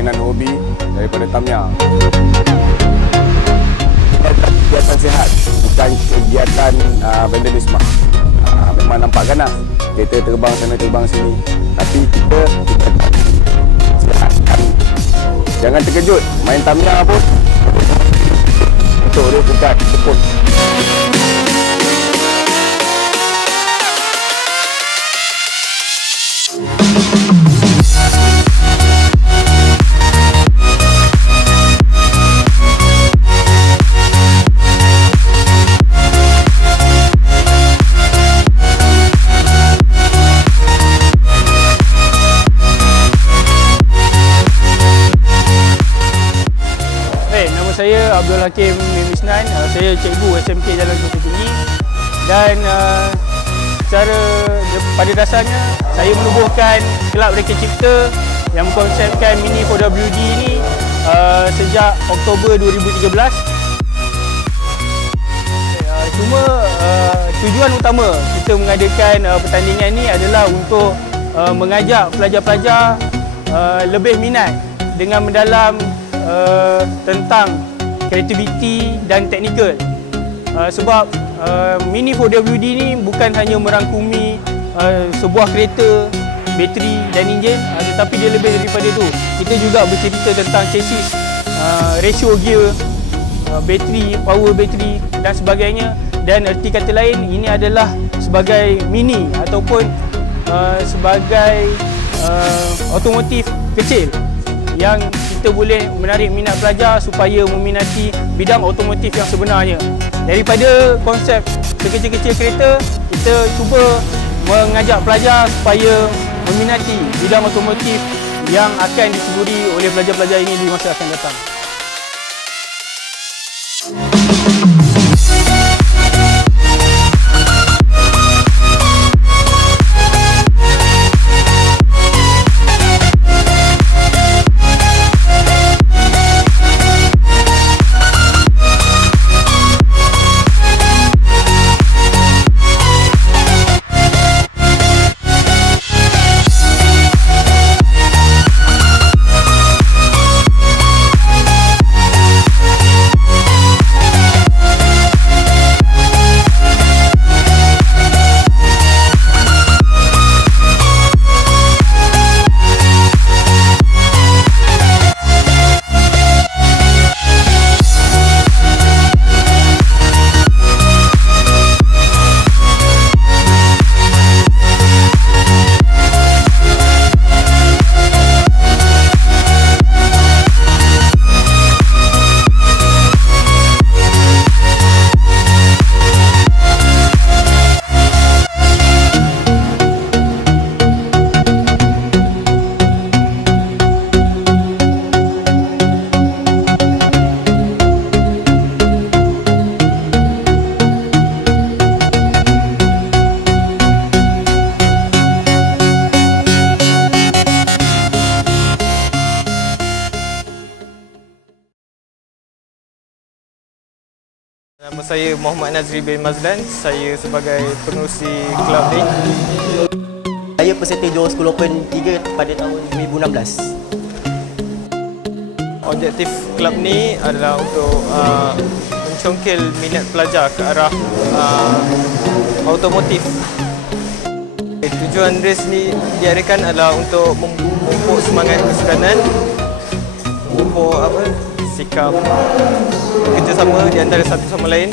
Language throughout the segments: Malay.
permainan hobi daripada Tamiya. Kegiatan sihat, bukan kegiatan vandalisme. Memang nampak ganas, kereta terbang sana terbang sini. Tapi kita sihat. Jangan terkejut, main Tamiya pun untuk dia bukan ceput. Saya Abdul Hakim Misnan, saya cikgu SMK Jalan Kota Tinggi dan pada dasarnya saya menubuhkan Kelab Reka Cipta yang mengkonsepkan Mini 4WD ini sejak Oktober 2013. Cuma tujuan utama kita mengadakan pertandingan ini adalah untuk mengajak pelajar-pelajar lebih minat dengan mendalam tentang kreativiti dan teknikal. Sebab Mini 4WD ni bukan hanya merangkumi sebuah kereta, bateri dan enjin, tetapi dia lebih daripada itu. Kita juga bercerita tentang chassis, ratio gear, bateri, power bateri dan sebagainya. Dan erti kata lain, ini adalah sebagai mini ataupun sebagai otomotif kecil yang kita boleh menarik minat pelajar supaya meminati bidang otomotif yang sebenarnya. Daripada konsep sekecil-kecil kereta, kita cuba mengajak pelajar supaya meminati bidang otomotif yang akan diseburi oleh pelajar-pelajar ini di masa akan datang. Nama saya Muhammad Nazri bin Mazlan, saya sebagai pengerusi kelab ni. Saya peserta Johor School Open 3 pada tahun 2016. Objektif kelab ni adalah untuk mencongkel minat pelajar ke arah automotif. Tujuan race ni diadakan adalah untuk memupuk semangat kesukanan, memupuk sikap kerjasama di antara satu sama lain,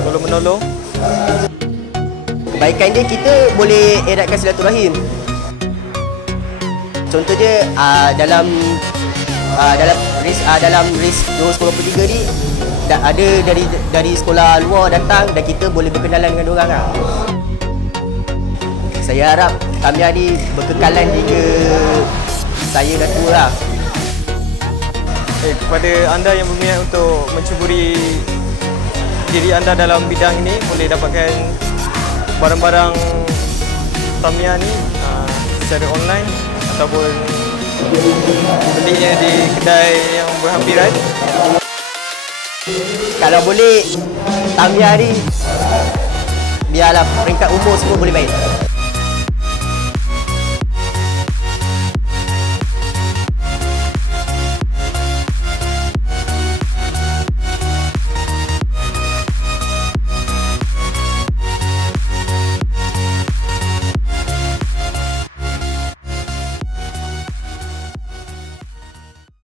tolong-menolong. Kebaikan dia, kita boleh eratkan silaturahim. Contohnya dalam race Johor School Open 3 ni ada dari sekolah luar datang dan kita boleh berkenalan dengan diorang lah. Saya harap Tamiya ni berkekalan hingga saya dah tua lah. Kepada anda yang berminat untuk mencuburi diri anda dalam bidang ini, boleh dapatkan barang-barang Tamiya ni secara online ataupun belinya di kedai yang berhampiran. Kalau boleh Tamiya ni biarlah peringkat umur semua boleh main.